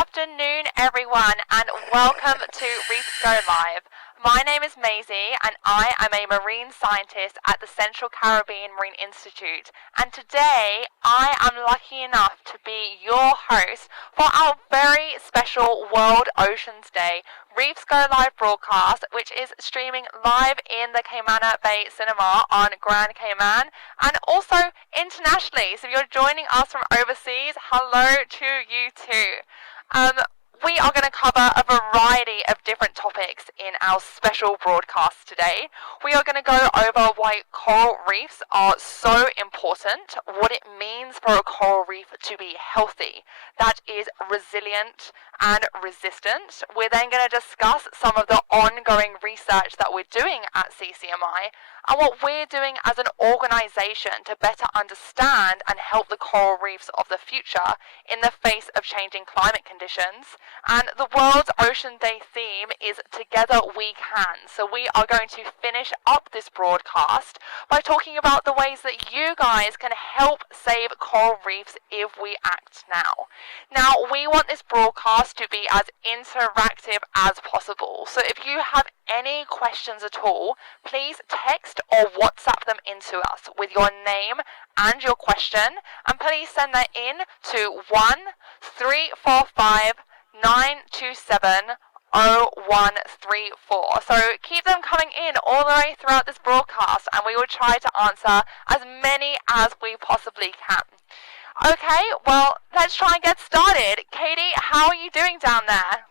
afternoon, everyone, and welcome to Reefs Go Live. My name is Maisie, and I am a marine scientist at the Central Caribbean Marine Institute. And today, I am lucky enough to be your host for our very special World Oceans Day Reefs Go Live broadcast, which is streaming live in the Cayman Bay Cinema on Grand Cayman, and also internationally. So if you're joining us from overseas, hello to you too. We are going to cover a variety of different topics in our special broadcast today. We are going to go over why coral reefs are so important, what it means for a coral reef to be healthy, that is resilient and resistant. We're then going to discuss some of the ongoing research that we're doing at CCMI and what we're doing as an organization to better understand and help the coral reefs of the future in the face of changing climate conditions. And the World Ocean Day theme is Together We Can. So we are going to finish up this broadcast by talking about the ways that you guys can help save coral reefs if we act now. Now, we want this broadcast to be as interactive as possible. So if you have any questions at all, please text or WhatsApp them into us with your name and your question, and please send that in to 1345 927 0134. So keep them coming in all the way throughout this broadcast, and we will try to answer as many as we possibly can. Okay, well, let's try and get started. Katie, how are you doing down there?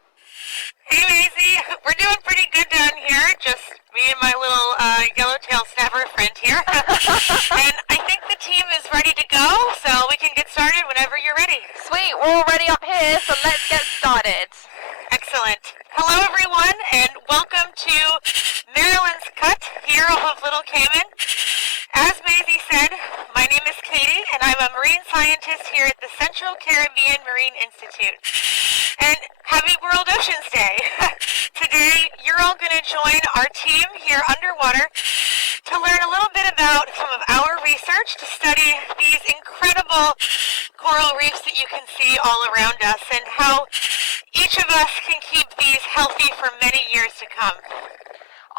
Hey, Maisie. We're doing pretty good down here. Just me and my little yellowtail snapper friend here. And I think the team is ready to go, so we can get started whenever you're ready. Sweet, we're all ready up here, so let's get started. Excellent. Hello, everyone, and welcome to Maryland's Cut here off of Little Cayman. As Maisie said, my name is Katie, and I'm a marine scientist here at the Central Caribbean Marine Institute. And happy World Oceans Day! Today, you're all going to join our team here underwater to learn a little bit about some of our research to study these incredible coral reefs that you can see all around us and how each of us can keep these healthy for many years to come.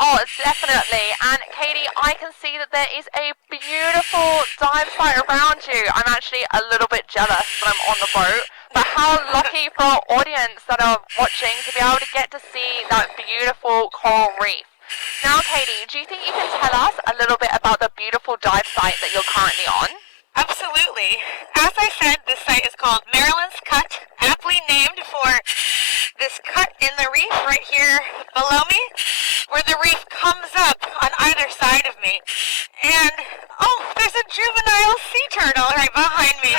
Oh, definitely. And Katie, I can see that there is a beautiful dive site around you. I'm actually a little bit jealous that I'm on the boat. But how lucky for our audience that are watching to be able to get to see that beautiful coral reef. Now, Katie, do you think you can tell us a little bit about the beautiful dive site that you're currently on? Absolutely. As I said, this site is called Maryland's Cut, aptly named for this cut in the reef right here below me, where the reef comes up on either side of me. And, oh, there's a juvenile sea turtle right behind me.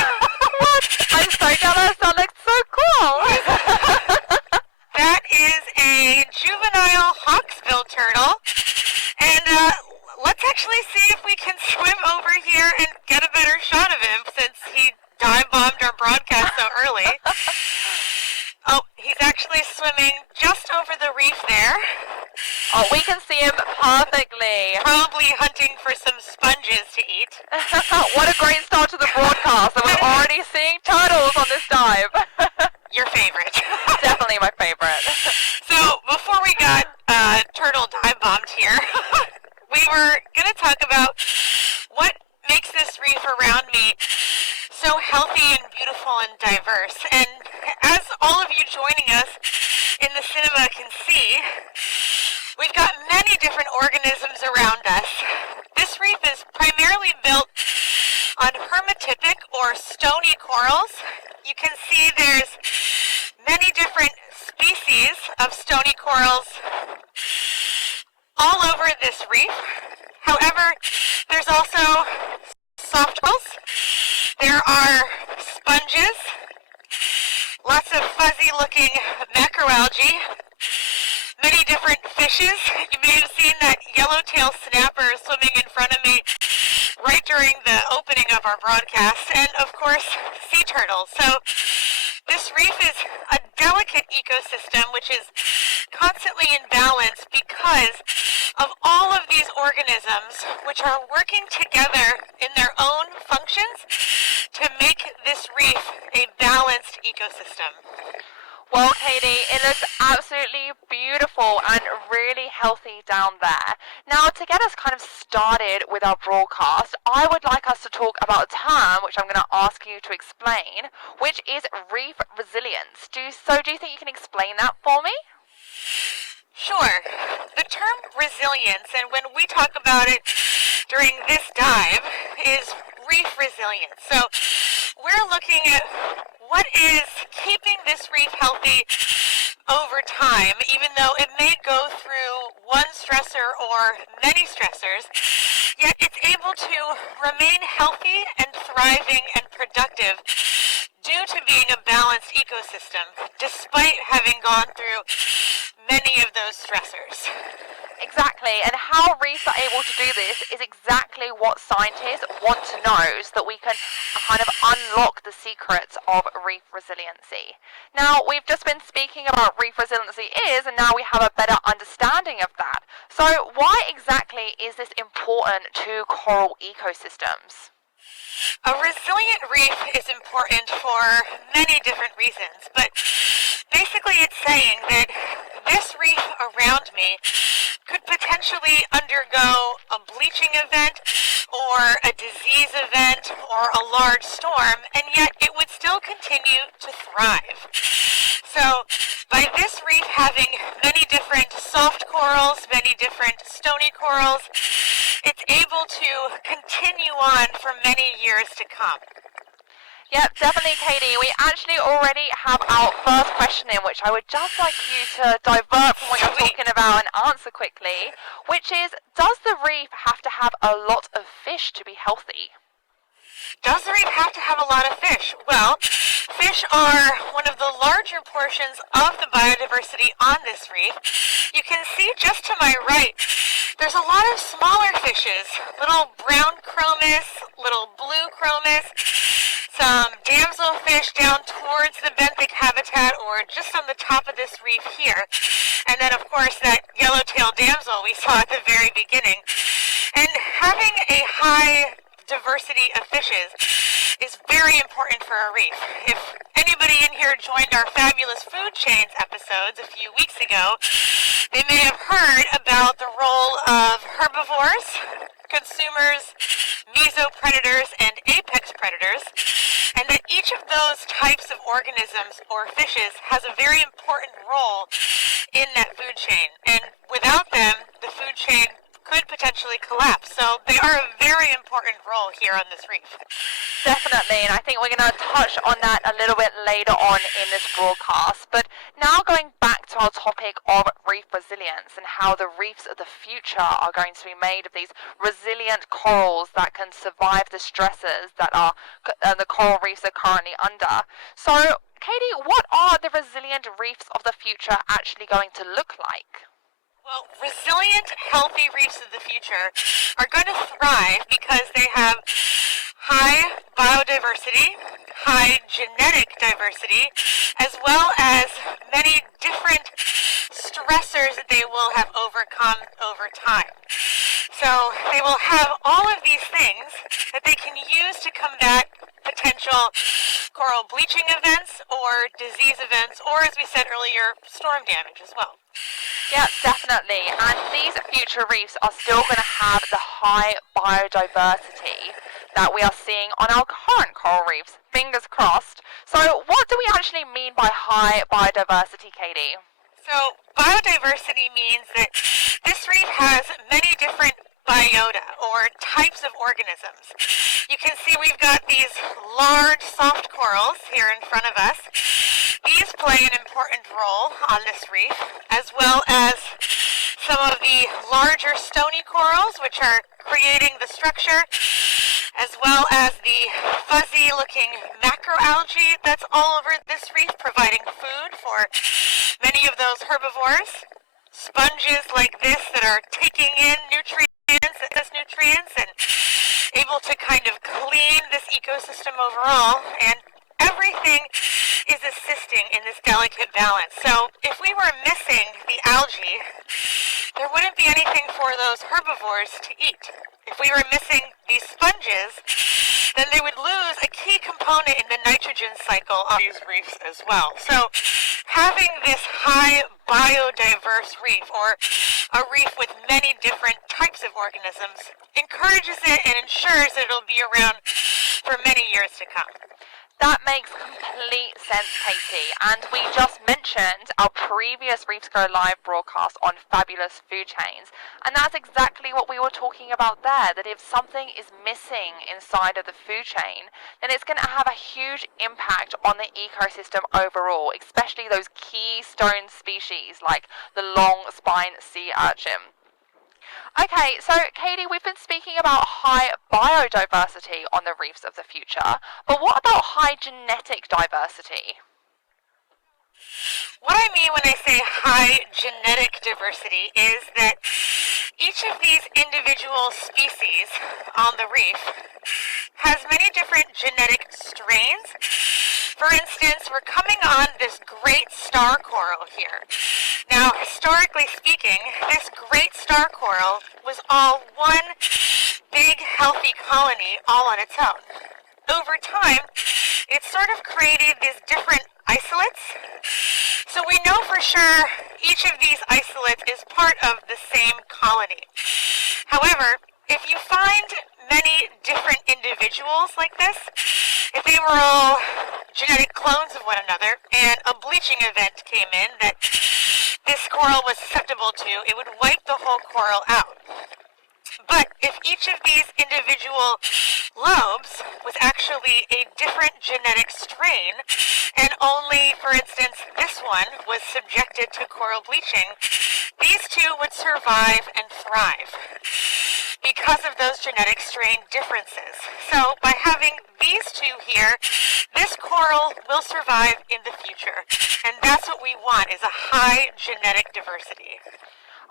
What? I'm so jealous. That looks so cool. That is a juvenile hawksbill turtle. And let's actually see if we can swim over here and get a better shot of him since he dive-bombed our broadcast so early. Oh, he's actually swimming just over the reef there. Oh, we can see him perfectly. Probably hunting for some sponges to eat. What a great start to the broadcast, and we're already seeing turtles on this dive. Your favorite. Definitely my favorite. So, before we got turtle dive-bombed here, we were going to talk about what makes this reef around me so healthy and beautiful and diverse. And as all of you joining us in the cinema can see, we've got many different organisms around us. This reef is primarily built on hermatypic or stony corals. You can see there's many different species of stony corals all over this reef. However, there's also soft corals. There are sponges, lots of fuzzy-looking macroalgae, many different fishes. You may have seen that yellowtail snapper swimming in front of me right during the opening of our broadcast, and of course, sea turtles. So this reef is a delicate ecosystem which is constantly in balance because of all of these organisms which are working together in their own functions to make this reef a balanced ecosystem. Well, Katie, it looks absolutely beautiful and really healthy down there. Now, to get us kind of started with our broadcast, I would like us to talk about a term which I'm going to ask you to explain, which is reef resilience. Do you think you can explain that for me? Sure. The term resilience, and when we talk about it during this dive, is reef resilience. So we're looking at what is keeping this reef healthy over time, even though it may go through one stressor or many stressors, yet it's able to remain healthy and thriving and productive due to being a balanced ecosystem, despite having gone through many of those stressors. Exactly, and how reefs are able to do this is exactly what scientists want to know so that we can kind of unlock the secrets of reef resiliency. Now, we've just been speaking about reef resiliency and now we have a better understanding of that. So, why exactly is this important to coral ecosystems? A resilient reef is important for many different reasons, but basically it's saying that this reef around me could potentially undergo a bleaching event or a disease event or a large storm, and yet it would still continue to thrive. So by this reef having many different soft corals, many different stony corals, it's able to continue on for many years to come. Yep, definitely, Katie. We actually already have our first question in, which I would just like you to divert from what you're talking about and answer quickly, which is, does the reef have to have a lot of fish to be healthy? Does the reef have to have a lot of fish? Well, fish are one of the larger portions of the biodiversity on this reef. You can see just to my right, there's a lot of smaller fishes, little brown chromis, little blue chromis, some damselfish down towards the benthic habitat or just on the top of this reef here. And then, of course, that yellow-tailed damsel we saw at the very beginning. And having a high diversity of fishes is very important for a reef. If anybody in here joined our fabulous food chains episodes a few weeks ago, they may have heard about the role of herbivores, consumers, mesopredators, and apex predators, and that each of those types of organisms or fishes has a very important role in that food chain. And without them, the food chain could potentially collapse. So they are a very important role here on this reef. Definitely, and I think we're going to touch on that a little bit later on in this broadcast. But now going back to our topic of reef resilience and how the reefs of the future are going to be made of these resilient corals that can survive the stresses that the coral reefs are currently under. So, Katie, what are the resilient reefs of the future actually going to look like? Well, resilient, healthy reefs of the future are going to thrive because they have high biodiversity, high genetic diversity, as well as many different stressors that they will have overcome over time. So they will have all of these things that they can use to combat potential coral bleaching events or disease events, or as we said earlier, storm damage as well. Yeah, definitely. And these future reefs are still going to have the high biodiversity that we are seeing on our current coral reefs. Fingers crossed. So what do we actually mean by high biodiversity, Katie? So biodiversity means that this reef has many different biota or types of organisms. You can see we've got these large soft corals here in front of us. These play an important role on this reef, as well as some of the larger stony corals, which are creating the structure, as well as the fuzzy-looking macroalgae that's all over this reef, providing food for many of those herbivores. Sponges like this that are taking in nutrients and able to kind of clean this ecosystem overall, and everything is assisting in this delicate balance. So if we were missing the algae, there wouldn't be anything for those herbivores to eat. If we were missing these sponges, then they would lose a key component in the nitrogen cycle of these reefs as well. So having this high biodiverse reef, or a reef with many different types of organisms, encourages it and ensures that it'll be around for many years to come. That makes complete sense, Katie. And we just mentioned our previous Reefs Go Live broadcast on fabulous food chains. And that's exactly what we were talking about there, that if something is missing inside of the food chain, then it's going to have a huge impact on the ecosystem overall, especially those keystone species like the long-spine sea urchin. Okay, so Katie, we've been speaking about high biodiversity on the reefs of the future, but what about high genetic diversity? What I mean when I say high genetic diversity is that each of these individual species on the reef has many different genetic strains. For instance, we're coming on this great star coral here. Now, historically speaking, this great star coral was all one big healthy colony all on its own. Over time, it sort of created these different isolates. So we know for sure each of these isolates is part of the same colony. However, if you find many different individuals like this, if they were all genetic clones of one another and a bleaching event came in that this coral was susceptible to, it would wipe the whole coral out. But if each of these individual lobes was actually a different genetic strain, and only, for instance, this one was subjected to coral bleaching, these two would survive and thrive because of those genetic strain differences. So by having these two here, this coral will survive in the future. And that's what we want, is a high genetic diversity.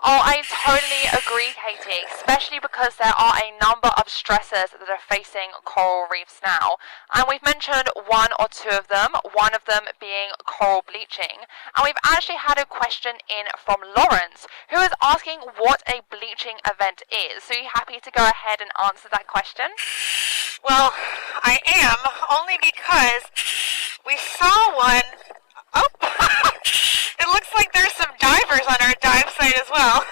Oh, I totally agree, Katie, especially because there are a number of stressors that are facing coral reefs now. And we've mentioned one or two of them, one of them being coral bleaching. And we've actually had a question in from Lawrence, who is asking what a bleaching event is. So are you happy to go ahead and answer that question? Well, I am, only because we saw one. Oh, it looks like there's some divers on our dive site as well.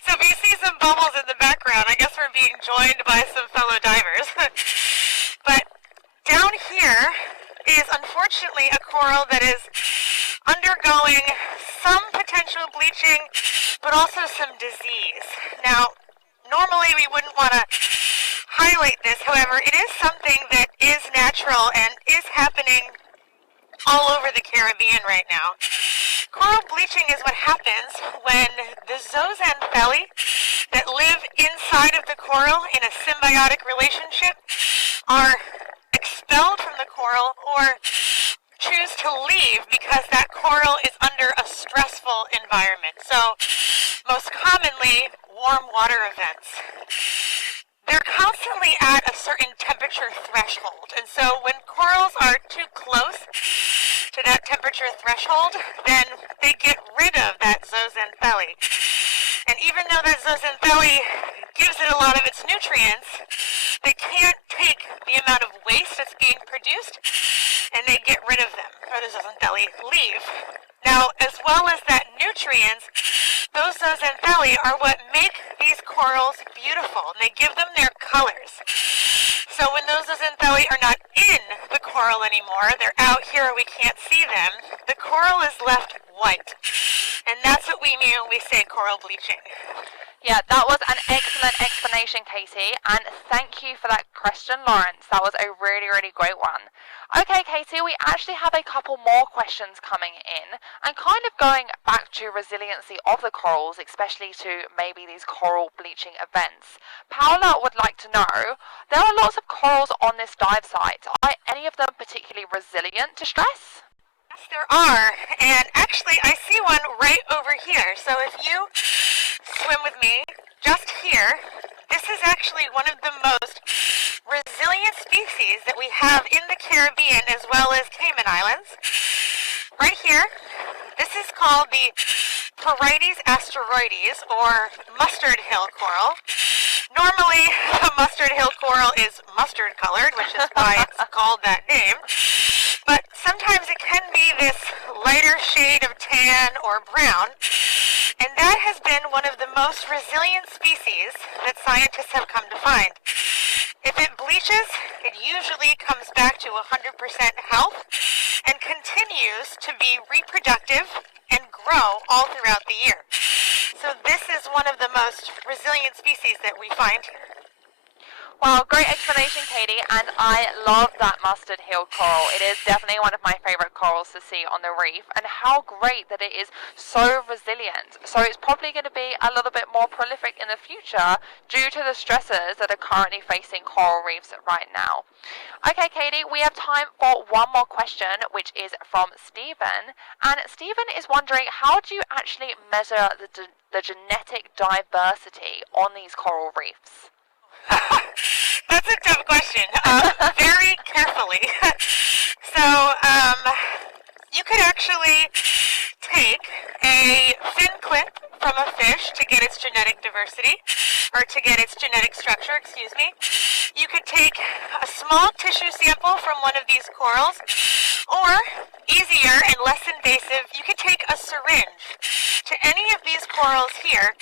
So if you see some bubbles in the background, I guess we're being joined by some fellow divers. But down here is unfortunately a coral that is undergoing some potential bleaching, but also some disease. Now, normally we wouldn't want to highlight this, however, it is something that is natural and is happening all over the Caribbean right now. Coral bleaching is what happens when the zooxanthellae that live inside of the coral in a symbiotic relationship are expelled from the coral or choose to leave because that coral is under a stressful environment. So, most commonly, warm water events. They're constantly at a certain temperature threshold, and so when corals are too close to that temperature threshold, then they get rid of that zooxanthellae. And even though that zooxanthellae gives it a lot of its nutrients, they can't take the amount of waste that's being produced, and they get rid of them, or the zooxanthellae leave. Now, as well as that nutrients, those zooxanthellae are what make these corals beautiful, and they give them their colors. So when those zooxanthellae are not in the coral anymore, they're out here, we can't see them, the coral is left white. And that's what we mean when we say coral bleaching. Yeah, that was an excellent explanation, Katie, and thank you for that question, Lawrence. That was a really, really great one. Okay, Katie, we actually have a couple more questions coming in, and kind of going back to resiliency of the corals, especially to maybe these coral bleaching events. Paola would like to know, there are lots of corals on this dive site. Are any of them particularly resilient to stress? Yes, there are, and actually I see one right over here. So if you swim with me just here, this is actually one of the most resilient species that we have in the Caribbean as well as Cayman Islands. Right here, this is called the Porites asteroides, or mustard hill coral. Normally, a mustard hill coral is mustard colored, which is why it's called that name. But sometimes it can be this lighter shade of tan or brown, and that has been one of the most resilient species that scientists have come to find. If it bleaches, it usually comes back to 100% health and continues to be reproductive and grow all throughout the year. So this is one of the most resilient species that we find here. Well, great explanation, Katie, and I love that mustard heel coral. It is definitely one of my favorite corals to see on the reef, and how great that it is so resilient. So it's probably going to be a little bit more prolific in the future due to the stresses that are currently facing coral reefs right now. Okay, Katie, we have time for one more question, which is from Stephen. And Stephen is wondering, how do you actually measure the genetic diversity on these coral reefs? That's a tough question. Very carefully. So, you could actually take a fin clip from a fish to get its genetic diversity, or to get its genetic structure, excuse me. You could take a small tissue sample from one of these corals, or, easier and less invasive, you could take a syringe to any of these corals here,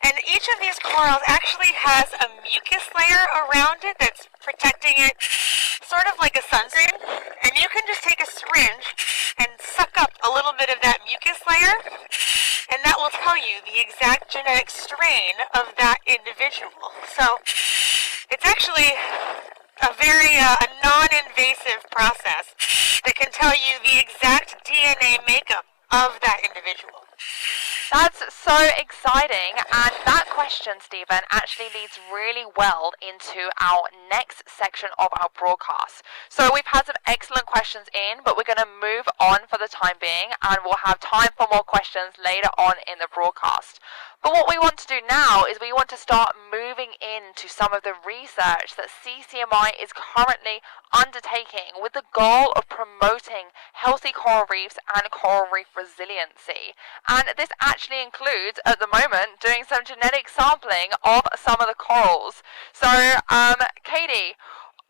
and each of these corals actually has a mucus layer around it that's protecting it, sort of like a sunscreen, and you can just take a syringe and suck up a little bit of that mucus layer, and that will tell you the exact genetic strain of that individual. So it's actually a very non-invasive process that can tell you the exact DNA makeup of that individual. That's so exciting, and that question, Stephen, actually leads really well into our next section of our broadcast. So we've had some excellent questions in, but we're going to move on for the time being, and we'll have time for more questions later on in the broadcast. But what we want to do now is we want to start moving into some of the research that CCMI is currently undertaking with the goal of promoting healthy coral reefs and coral reef resiliency. And this actually includes, at the moment, doing some genetic sampling of some of the corals. So, Katie,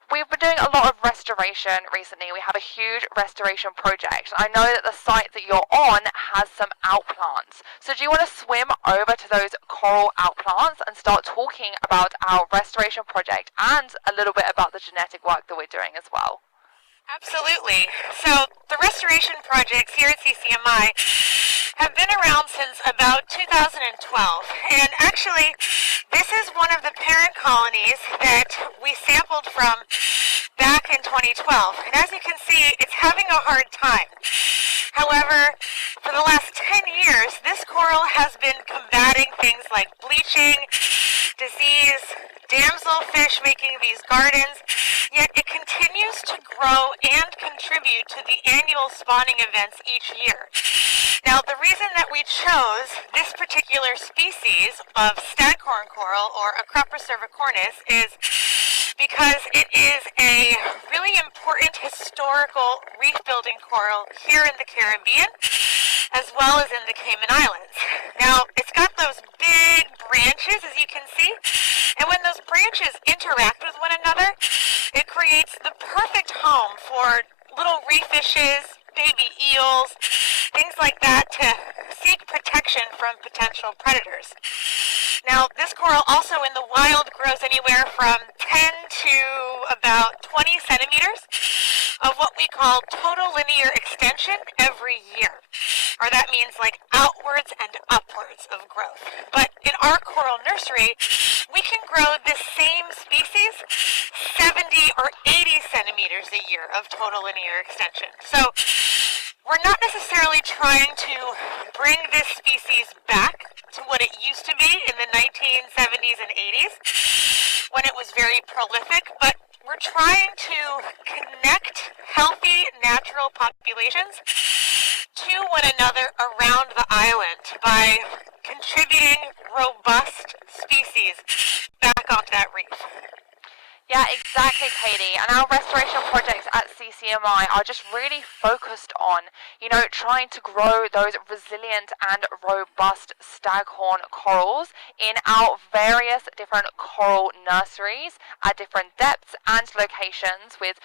we've been doing a lot of restoration recently. We have a huge restoration project. I know that the site that you're on has some outplants. So do you want to swim over to those coral outplants and start talking about our restoration project and a little bit about the genetic work that we're doing as well? Absolutely. So the restoration projects here at CCMI have been around since about 2012. And actually, this is one of the parent colonies that we sampled from back in 2012. And as you can see, it's having a hard time. However, for the last 10 years, this coral has been combating things like bleaching, disease, damselfish making these gardens, yet it continues to grow and contribute to the annual spawning events each year. Now, the reason that we chose this particular species of staghorn coral, or Acropora cervicornis, is because it is a really important historical reef-building coral here in the Caribbean, as well as in the Cayman Islands. Now, it's got those big branches, as you can see, and when those branches interact with one another, it creates the perfect home for little reef fishes, baby eels, things like that, to seek protection from potential predators. Now, this coral also in the wild grows anywhere from 10 to about 20 centimeters of what we call total linear extension every year. Or that means like outwards and upwards of growth. But in our coral nursery, we can grow this same species 70 or 80 centimeters a year of total linear extension. So we're not necessarily trying to bring this species back to what it used to be in the 1970s and 80s when it was very prolific, but we're trying to connect healthy natural populations to one another around the island by contributing robust species back onto that reef. Yeah, exactly, Katie. And our restoration projects at CCMI are just really focused on, trying to grow those resilient and robust staghorn corals in our various different coral nurseries at different depths and locations with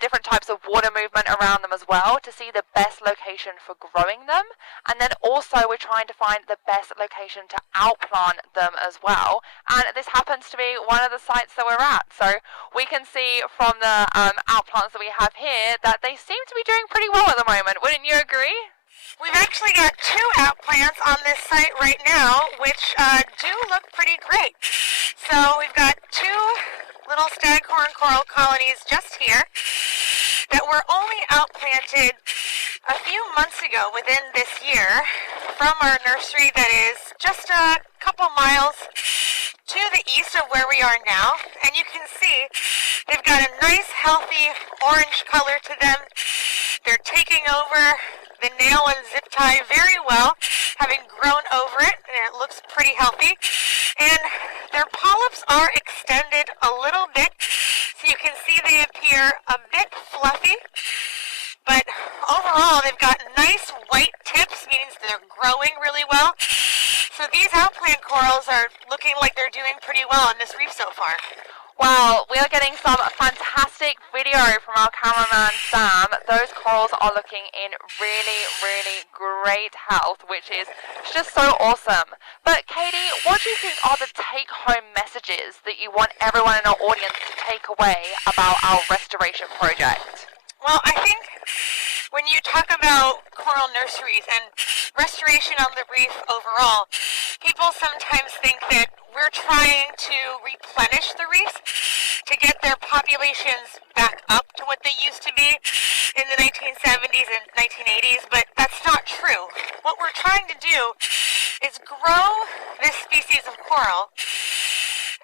different types of water movement around them as well to see the best location for growing them. And then also we're trying to find the best location to outplant them as well. And this happens to be one of the sites that we're at. So we can see from the outplants that we have here that they seem to be doing pretty well at the moment. Wouldn't you agree? We've actually got 2 outplants on this site right now, which do look pretty great. So we've got 2 little staghorn coral colonies just here that were only outplanted a few months ago within this year from our nursery that is just a couple miles to the east of where we are now. And you can see they've got a nice healthy orange color to them. They're taking over the nail and zip tie very well, having grown over it, and it looks pretty healthy. And their polyps are extended a little bit, so you can see they appear a bit fluffy. But overall, they've got nice white tips, meaning they're growing really well. So these outplant corals are looking like they're doing pretty well in this reef so far. Well, we are getting some fantastic video from our cameraman Sam. Those corals are looking in really, really great health, which is just so awesome. But Katie, what do you think are the take-home messages that you want everyone in our audience to take away about our restoration project? Well, I think when you talk about coral nurseries and restoration on the reef overall, people sometimes think that we're trying to replenish the reefs to get their populations back up to what they used to be in the 1970s and 1980s, but that's not true. What we're trying to do is grow this species of coral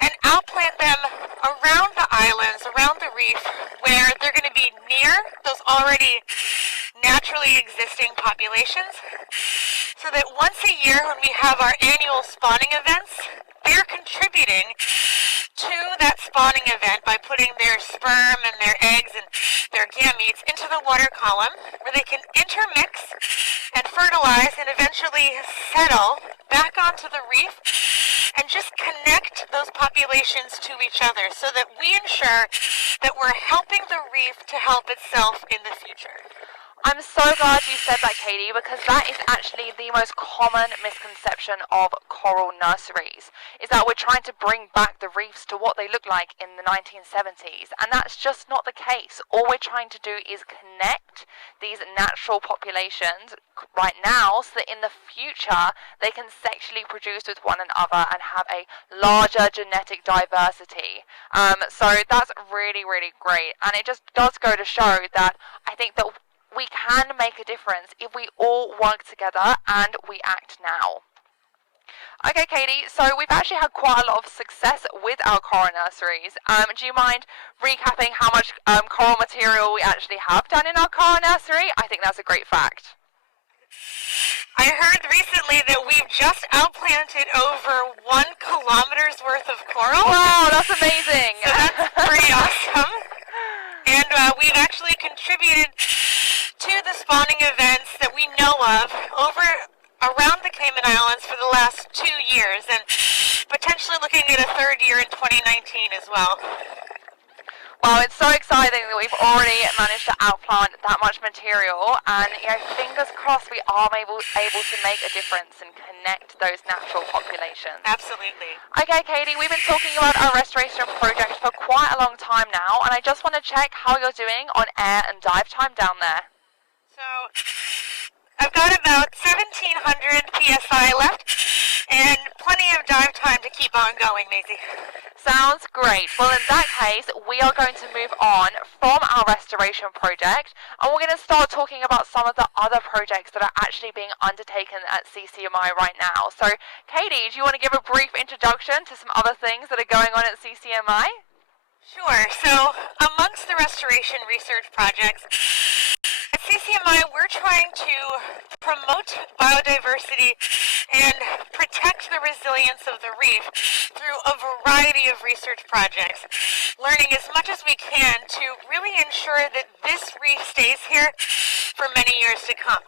and outplant them around the islands, around the reef, where they're going to be near those already naturally existing populations, so that once a year when we have our annual spawning events, they're contributing to that spawning event by putting their sperm and their eggs and their gametes into the water column, where they can intermix and fertilize and eventually settle back onto the reef and just connect those populations to each other so that we ensure that we're helping the reef to help itself in the future. I'm so glad you said that, Katie, because that is actually the most common misconception of coral nurseries, is that we're trying to bring back the reefs to what they looked like in the 1970s, and that's just not the case. All we're trying to do is connect these natural populations right now so that in the future they can sexually produce with one another and have a larger genetic diversity. So that's really, really great, and it just does go to show that I think that we can make a difference if we all work together and we act now. Okay, Katie, so we've actually had quite a lot of success with our coral nurseries. Do you mind recapping how much coral material we actually have done in our coral nursery? I think that's a great fact. I heard recently that we've just outplanted over 1 kilometer's worth of coral. Wow, that's amazing. So that's pretty awesome. And we've actually contributed to the spawning events that we know of around the Cayman Islands for the last 2 years, and potentially looking at a 3rd year in 2019 as well. Well, it's so exciting that we've already managed to outplant that much material, and fingers crossed we are able to make a difference and connect those natural populations. Absolutely. Okay, Katie, we've been talking about our restoration project for quite a long time now, and I just want to check how you're doing on air and dive time down there. So I've got about 1,700 PSI left and plenty of dive time to keep on going, Maisie. Sounds great. Well, in that case, we are going to move on from our restoration project, and we're going to start talking about some of the other projects that are actually being undertaken at CCMI right now. So, Katie, do you want to give a brief introduction to some other things that are going on at CCMI? Sure. So, amongst the restoration research projects, at CCMI, we're trying to promote biodiversity and protect the resilience of the reef through a variety of research projects, learning as much as we can to really ensure that this reef stays here for many years to come.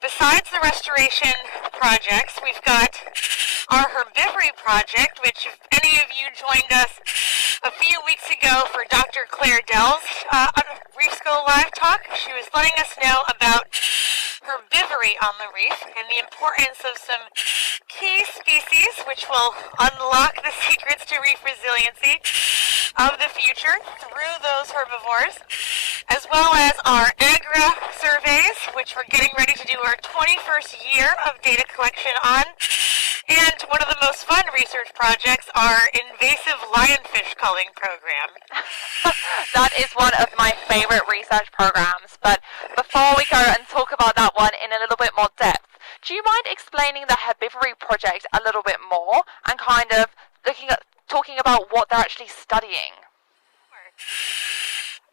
Besides the restoration projects, we've got our herbivory project, which if any of you joined us a few weeks ago for Dr. Claire Dell's Reefs Go Live talk. She was letting us know about herbivory on the reef and the importance of some key species which will unlock the secrets to reef resiliency of the future through those herbivores, as well as our AGRA surveys, which we're getting ready to do our 21st year of data collection on. And one of the most fun research projects, our invasive lionfish culling program. That is one of my favorite research programs, but before we go and talk about that one in a little bit more depth, do you mind explaining the herbivory project a little bit more and kind of talking about what they're actually studying?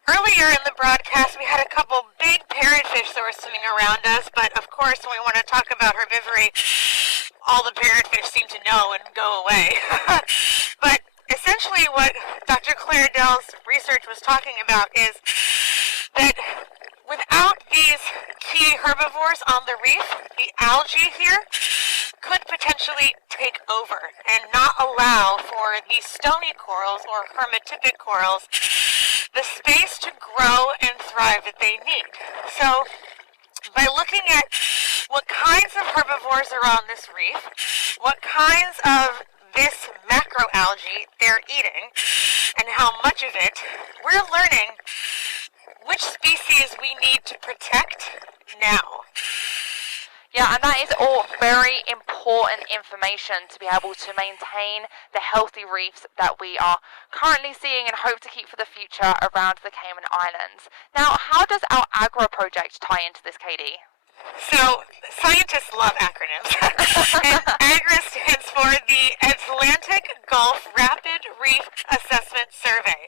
Earlier in the broadcast, we had a couple big parrotfish that were swimming around us, but of course, when we want to talk about herbivory, all the parrotfish seem to know and go away. But essentially what Dr. Claire Dell's research was talking about is that without these key herbivores on the reef, the algae here could potentially take over and not allow for these stony corals or hermatypic corals the space to grow and thrive that they need. So by looking at what kinds of herbivores are on this reef, what kinds of this macroalgae they're eating, and how much of it, we're learning which species we need to protect now. Yeah, and that is all very important information to be able to maintain the healthy reefs that we are currently seeing and hope to keep for the future around the Cayman Islands. Now, how does our AGRA project tie into this, Katie? So, scientists love acronyms. And AGRA stands for the Atlantic Gulf Rapid Reef Assessment Survey.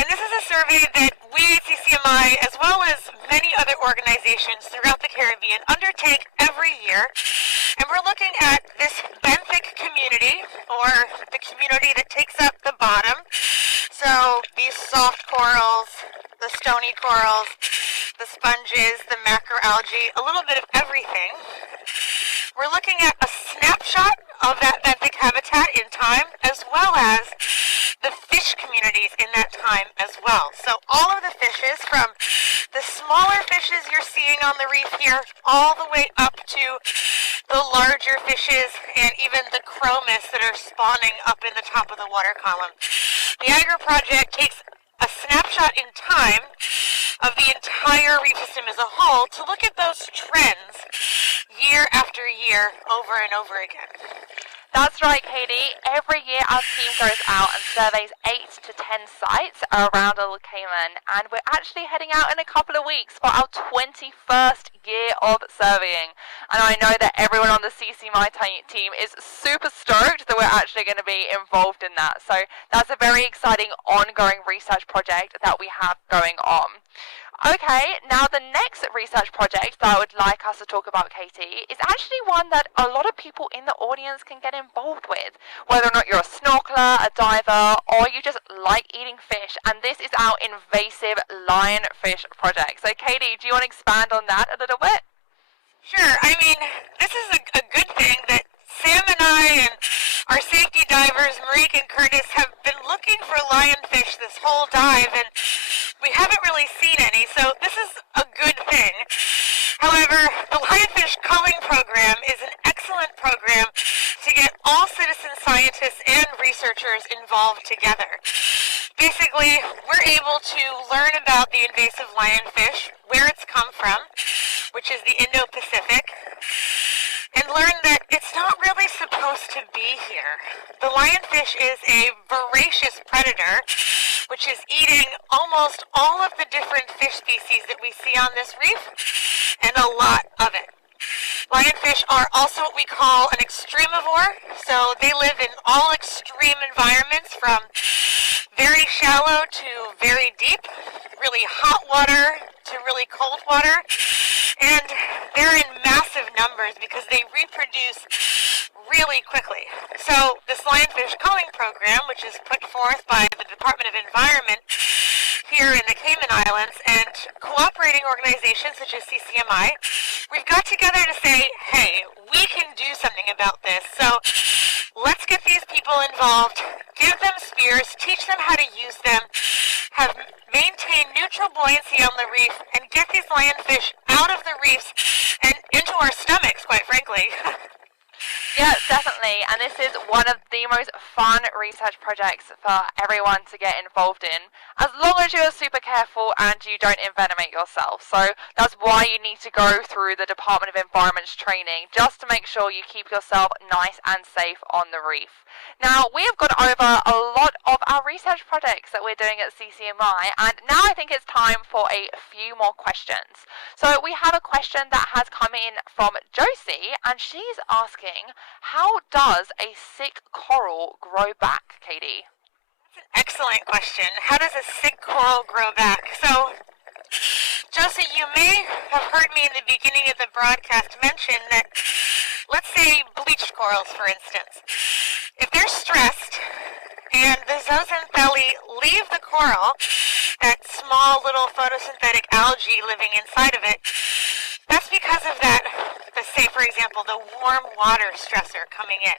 And this is a survey that we at CCMI, as well as many other organizations throughout the Caribbean, undertake every year. And we're looking at this benthic community, or the community that takes up the bottom. So, these soft corals, the stony corals, the sponges, the macroalgae, a little bit of everything. We're looking at a snapshot of that benthic habitat in time, as well as the fish communities in that time as well. So all of the fishes, from the smaller fishes you're seeing on the reef here, all the way up to the larger fishes and even the chromis that are spawning up in the top of the water column. The AGRA project takes a snapshot in time of the entire reef system as a whole to look at those trends year after year over and over again. That's right, Katie. Every year our team goes out and surveys 8 to 10 sites around Little Cayman, and we're actually heading out in a couple of weeks for our 21st year of surveying. And I know that everyone on the CCMI team is super stoked that we're actually going to be involved in that. So that's a very exciting ongoing research project that we have going on. Okay, now the next research project that I would like us to talk about, Katie, is actually one that a lot of people in the audience can get involved with, whether or not you're a snorkeler, a diver, or you just like eating fish, and this is our invasive lionfish project. So Katie, do you want to expand on that a little bit? Sure. I mean, this is a good thing that Sam and I and our safety divers, Marique and Curtis, have been looking for lionfish this whole dive, and we haven't really seen any, so this is a good thing. However, the Lionfish Culling Program is an excellent program to get all citizen scientists and researchers involved together. Basically, we're able to learn about the invasive lionfish, where it's come from, which is the Indo-Pacific, and learn that it's not really supposed to be here. The lionfish is a voracious predator, which is eating almost all of the different fish species that we see on this reef, and a lot of it. Lionfish are also what we call an extremivore, so they live in all extreme environments, from very shallow to very deep, really hot water to really cold water, and they're in massive numbers because they reproduce really quickly. So this lionfish culling program, which is put forth by the Department of Environment here in the Cayman Islands and cooperating organizations such as CCMI, we've got together to say, hey, we can do something about this. So let's get these people involved, give them spears, teach them how to use them, have maintained neutral buoyancy on the reef and get these lionfish out of the reefs and into our stomachs, quite frankly. Yeah, definitely. And this is one of the most fun research projects for everyone to get involved in, as long as you're super careful and you don't envenomate yourself. So that's why you need to go through the Department of Environment's training, just to make sure you keep yourself nice and safe on the reef. Now, we have gone over a lot of our research projects that we're doing at CCMI, and now I think it's time for a few more questions. So we have a question that has come in from Josie, and she's asking, how does a sick coral grow back, Katie? That's an excellent question. How does a sick coral grow back? So, Josie, you may have heard me in the beginning of the broadcast mention that, let's say, bleached corals, for instance. If they're stressed and the zooxanthellae leave the coral, that small little photosynthetic algae living inside of it, that's because of that, let's say, for example, the warm water stressor coming in.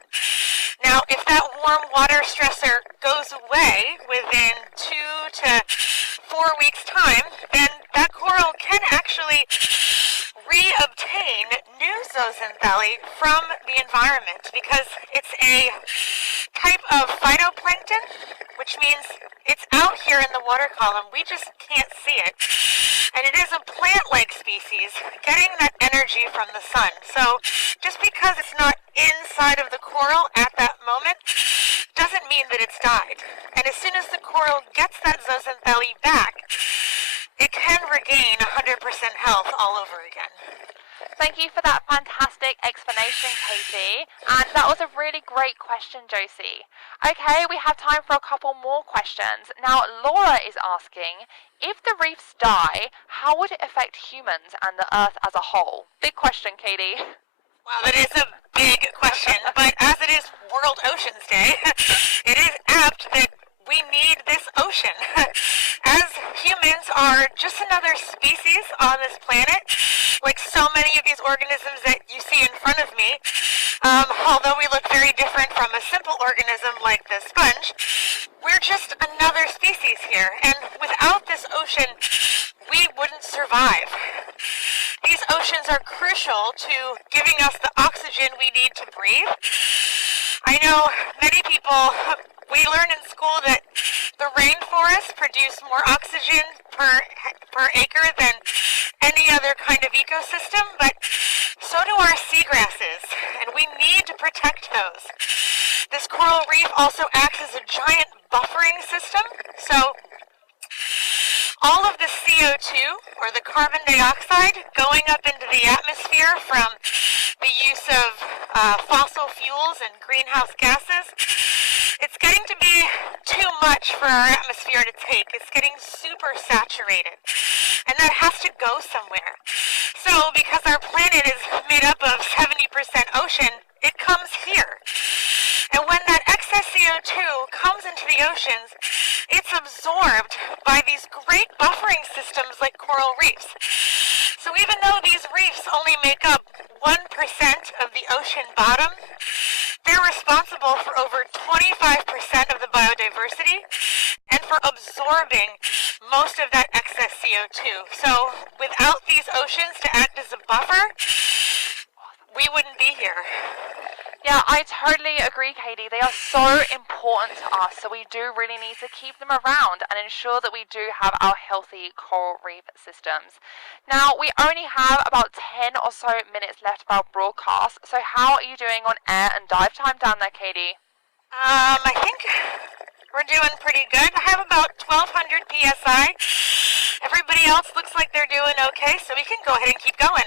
Now, if that warm water stressor goes away within 2 to 4 weeks' time, then that coral can actually reobtain new zooxanthellae from the environment because it's a type of phytoplankton, which means it's out here in the water column. We just can't see it. And it is a plant-like species getting that energy from the sun. So just because it's not inside of the coral at that moment doesn't mean that it's died. And as soon as the coral gets that zooxanthellae back, it can regain 100% health all over again. Thank you for that fantastic explanation, Katie. And that was a really great question, Josie. Okay, we have time for a couple more questions. Now, Laura is asking, if the reefs die, how would it affect humans and the Earth as a whole? Big question, Katie. Wow, that is a big question. But as it is World Oceans Day, it is apt that we need this ocean. As humans are just another species on this planet, like so many of these organisms that you see in front of me, although we look very different from a simple organism like the sponge, we're just another species here. And without this ocean, we wouldn't survive. These oceans are crucial to giving us the oxygen we need to breathe. I know many people, we learn in school that the rainforests produce more oxygen per acre than any other kind of ecosystem, but so do our seagrasses, and we need to protect those. This coral reef also acts as a giant buffering system, so all of the CO2, or the carbon dioxide, going up into the atmosphere from the use of fossil fuels and greenhouse gases, it's getting to be too much for our atmosphere to take. It's getting super saturated, and that has to go somewhere. So, because our planet is made up of 70% ocean, it comes here. And when that excess CO2 comes into the oceans, it's absorbed by these great buffering systems like coral reefs. So even though these reefs only make up 1% of the ocean bottom, they're responsible for over 25% of the biodiversity and for absorbing most of that excess CO2. So without these oceans to act as a buffer, we wouldn't be here. Yeah, I totally agree, Katie. They are so important to us, so we do really need to keep them around and ensure that we do have our healthy coral reef systems. Now, we only have about 10 or so minutes left of our broadcast, so how are you doing on air and dive time down there, Katie? I think we're doing pretty good. I have about 1,200 PSI. Everybody else looks like they're doing okay, so we can go ahead and keep going.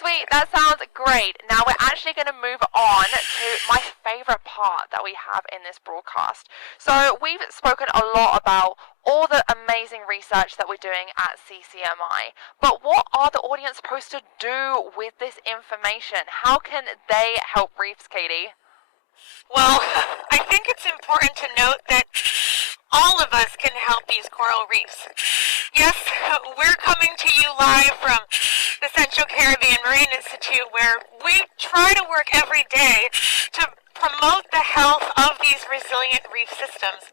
Sweet, that sounds great. Now we're actually going to move on to my favorite part that we have in this broadcast. So we've spoken a lot about all the amazing research that we're doing at CCMI, but what are the audience supposed to do with this information? How can they help reefs, Katie? Well, I think it's important to note that all of us can help these coral reefs. Yes, we're coming to you live from the Central Caribbean Marine Institute, where we try to work every day to promote the health of these resilient reef systems.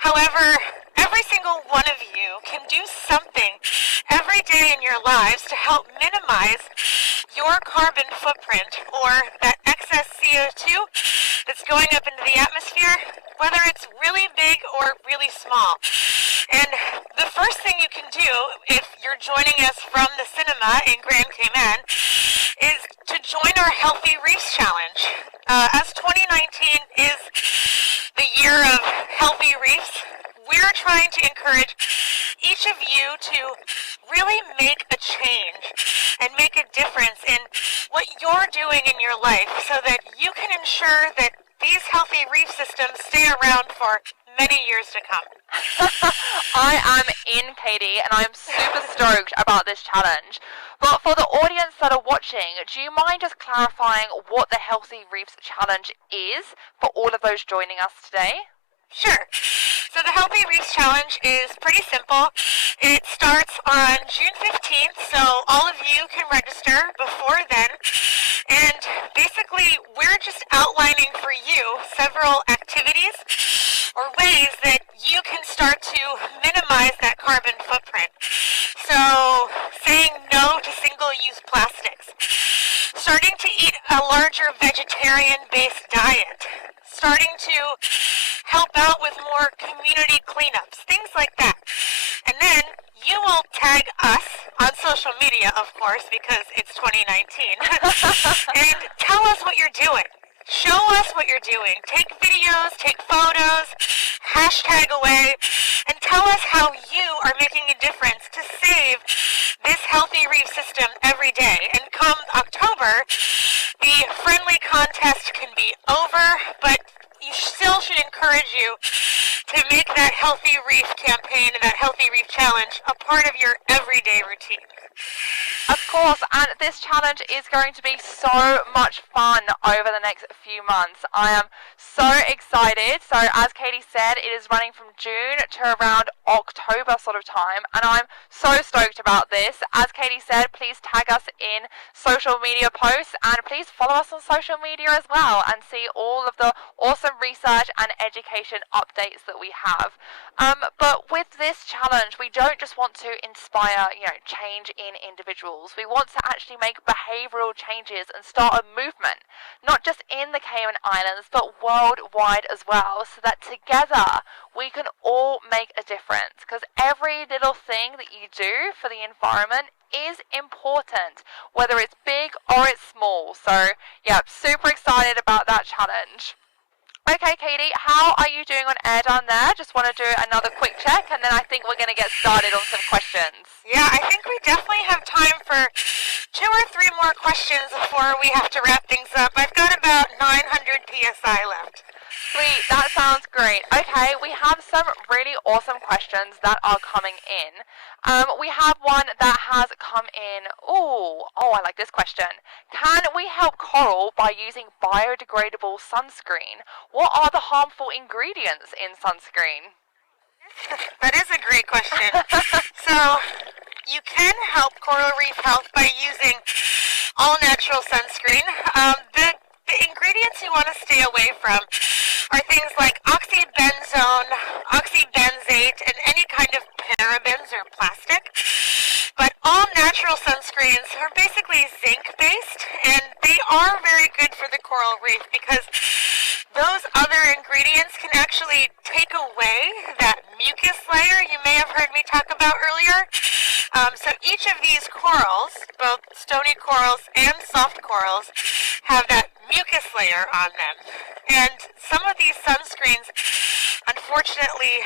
However, every single one of you can do something every day in your lives to help minimize your carbon footprint, or that excess CO2 that's going up into the atmosphere, whether it's really big or really small. And the first thing you can do if you're joining us from the cinema in Grand Cayman is to join our Healthy Reefs Challenge. As 2019 is the year of Healthy Reefs, we're trying to encourage each of you to really make a change and make a difference in what you're doing in your life so that you can ensure that these healthy reef systems stay around for many years to come. I am in, Katie, and I'm super stoked about this challenge. But for the audience that are watching, do you mind just clarifying what the Healthy Reefs Challenge is for all of those joining us today? Sure. So the Healthy Reefs Challenge is pretty simple. It starts on June 15th, so all of you can register before then. And basically, we're just outlining for you several activities or ways that you can start to minimize that carbon footprint. So, saying no to single-use plastics, starting to eat a larger vegetarian-based diet, starting to help out with more community cleanups, things like that. And then you will tag us on social media, of course, because it's 2019, and tell us what you're doing. Show us what you're doing. Take videos, take photos, hashtag away, and tell us how you are making a difference to save this healthy reef system every day. And come October, the friendly contest can be over, but you still should encourage you to make that Healthy Reef campaign and that Healthy Reef Challenge a part of your everyday routine. Of course, and this challenge is going to be so much fun over the next few months. I am so excited. So as Katie said, it is running from June to around October sort of time, and I'm so stoked about this. As Katie said, please tag us in social media posts, and please follow us on social media as well and see all of the awesome research and education updates that we have. But with this challenge, we don't just want to inspire, change in individuals. We want to actually make behavioral changes and start a movement, not just in the Cayman Islands, but worldwide as well, so that together we can all make a difference. Because every little thing that you do for the environment is important, whether it's big or it's small. So, yeah, super excited about that challenge. Okay, Katie, how are you doing on air down there? Just want to do another quick check, and then I think we're going to get started on some questions. Yeah, I think we definitely have time for 2 or 3 more questions before we have to wrap things up. I've got about 900 PSI left. Sweet, that sounds great. Okay, we have some really awesome questions that are coming in. We have one that has come in. I like this question. Can we help coral by using biodegradable sunscreen? What are the harmful ingredients in sunscreen? That is a great question. So, you can help coral reef health by using all-natural sunscreen. The ingredients you want to stay away from are things like oxybenzone, oxybenzate, and any kind of parabens or plastic. But all natural sunscreens are basically zinc-based, and they are very good for the coral reef because those other ingredients can actually take away that mucus layer you may have heard me talk about earlier. So each of these corals, both stony corals and soft corals, have that mucus layer on them. And some of these sunscreens, unfortunately,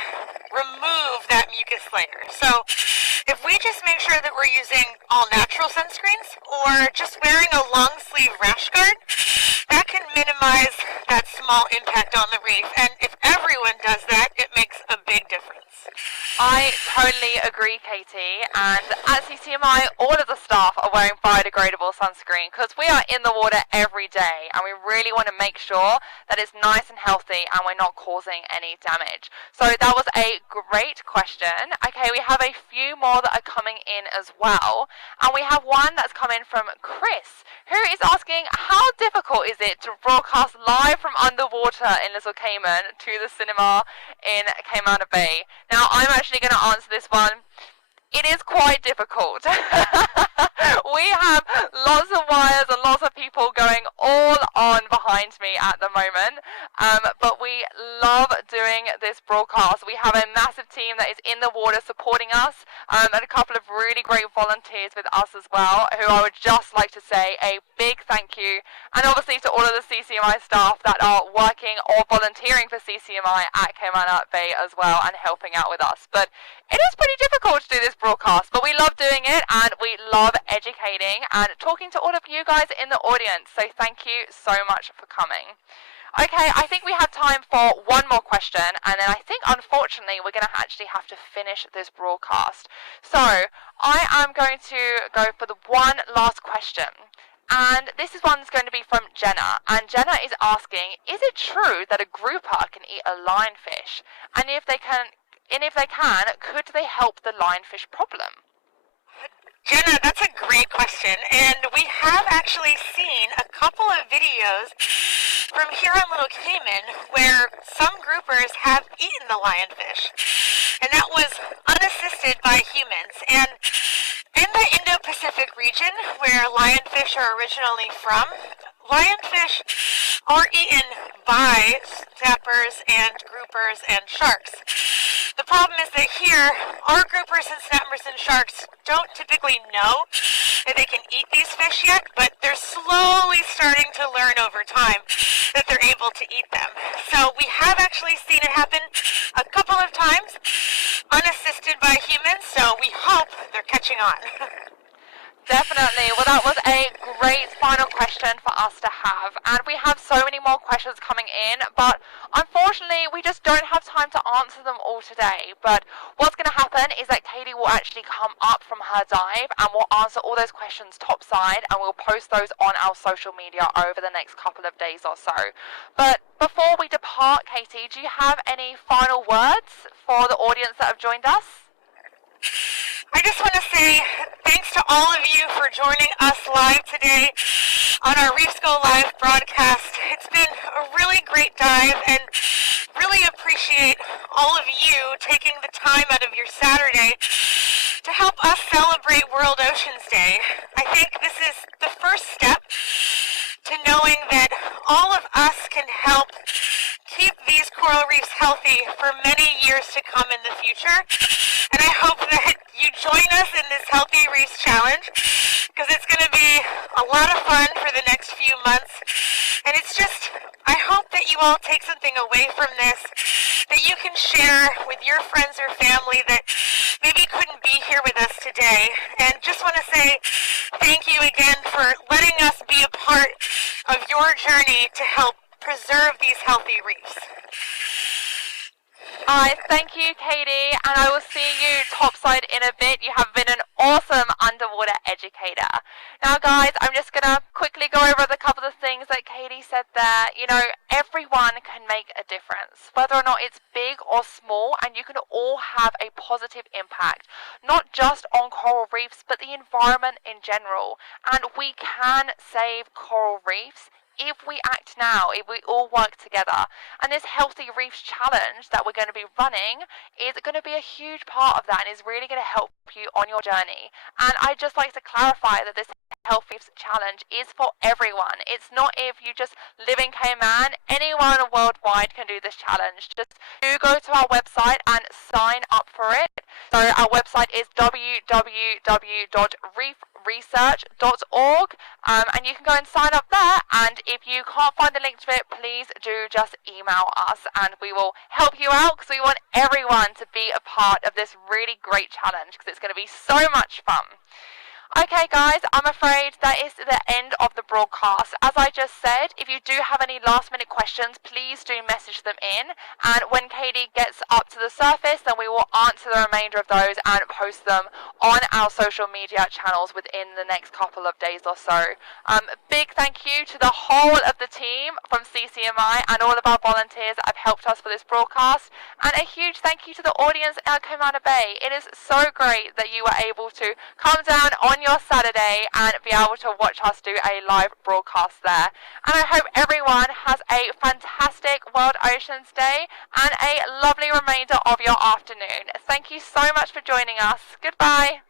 remove that mucus layer. So if we just make sure that we're using all natural sunscreens or just wearing a long sleeve rash guard, that can minimize that small impact on the reef. And if everyone does that, it makes a big difference. I totally agree, Katie, and at CCMI all of the staff are wearing biodegradable sunscreen because we are in the water every day and we really want to make sure that it's nice and healthy and we're not causing any damage. So that was a great question. Okay, we have a few more that are coming in as well, and we have one that's come in from Chris, who is asking, how difficult is it to broadcast live from underwater in Little Cayman to the cinema in Cayman Bay? Now, I'm actually going to answer this one. It is quite difficult. We have lots of wires and lots of people going all on behind me at the moment, but we love doing this broadcast. We have a massive team that is in the water supporting us, and a couple of really great volunteers with us as well, who I would just like to say a big thank you, and obviously to all of the CCMI staff that are working or volunteering for CCMI at Cayman Bay as well and helping out with us. But it is pretty difficult to do this broadcast, but we love doing it and we love educating and talking to all of you guys in the audience. So thank you so much for coming. Okay, I think we have time for one more question, and then I think unfortunately we're going to actually have to finish this broadcast. So I am going to go for the one last question. And this is one that's going to be from Jenna. And Jenna is asking, is it true that a grouper can eat a lionfish? And if they can, could they help the lionfish problem? Jenna, that's a great question, and we have actually seen a couple of videos from here on Little Cayman where some groupers have eaten the lionfish, and that was unassisted by humans. And in the Indo-Pacific region, where lionfish are originally from, lionfish are eaten by snappers and groupers and sharks. The problem is that here, our groupers and snappers and sharks don't typically know that they can eat these fish yet, but they're slowly starting to learn over time that they're able to eat them. So we have actually seen it happen a couple of times, unassisted by humans, so we hope they're catching on. Definitely. Well, that was a great final question for us to have. And we have so many more questions coming in, but unfortunately, we just don't have time to answer them all today. But what's going to happen is that Katie will actually come up from her dive and we'll answer all those questions topside, and we'll post those on our social media over the next couple of days or so. But before we depart, Katie, do you have any final words for the audience that have joined us? I just want to say thanks to all of you for joining us live today on our Reefs Go Live broadcast. It's been a really great dive, and really appreciate all of you taking the time out of your Saturday to help us celebrate World Oceans Day. I think this is the first step to knowing that all of us can help keep these coral reefs healthy for many years to come in the future. And I hope that you join us in this Healthy Reefs Challenge, because it's going to be a lot of fun for the next few months. And it's just, I hope that you all take something away from this that you can share with your friends or family that maybe couldn't be here with us today. And just want to say thank you again for letting us be a part of your journey to help preserve these healthy reefs. Thank you, Katie, and I will see you topside in a bit. You have been an awesome underwater educator. Now, guys, I'm just going to quickly go over the couple of things that Katie said there. You know, everyone can make a difference, whether or not it's big or small, and you can all have a positive impact, not just on coral reefs, but the environment in general. And we can save coral reefs if we act now, if we all work together. And this Healthy Reefs Challenge that we're going to be running is going to be a huge part of that, and is really going to help you on your journey. And I'd just like to clarify that this Healthy Reefs Challenge is for everyone. It's not if you just live in Cayman. Anyone worldwide can do this challenge. Just do go to our website and sign up for it. So our website is www.reefresearch.org, and you can go and sign up there. And if you can't find the link to it, please do just email us, and we will help you out, because we want everyone to be a part of this really great challenge, because it's going to be so much fun. Okay, guys, I'm afraid that is the end of the broadcast. As I just said, if you do have any last-minute questions, please do message them in. And when Katie gets up to the surface, then we will answer the remainder of those and post them on our social media channels within the next couple of days or so. Big thank you to the whole of the team from CCMI and all of our volunteers that have helped us for this broadcast. And a huge thank you to the audience at Cayman Bay. It is so great that you were able to come down on your Saturday and be able to watch us do a live broadcast there. And I hope everyone has a fantastic World Oceans Day and a lovely remainder of your afternoon. Thank you so much for joining us. Goodbye.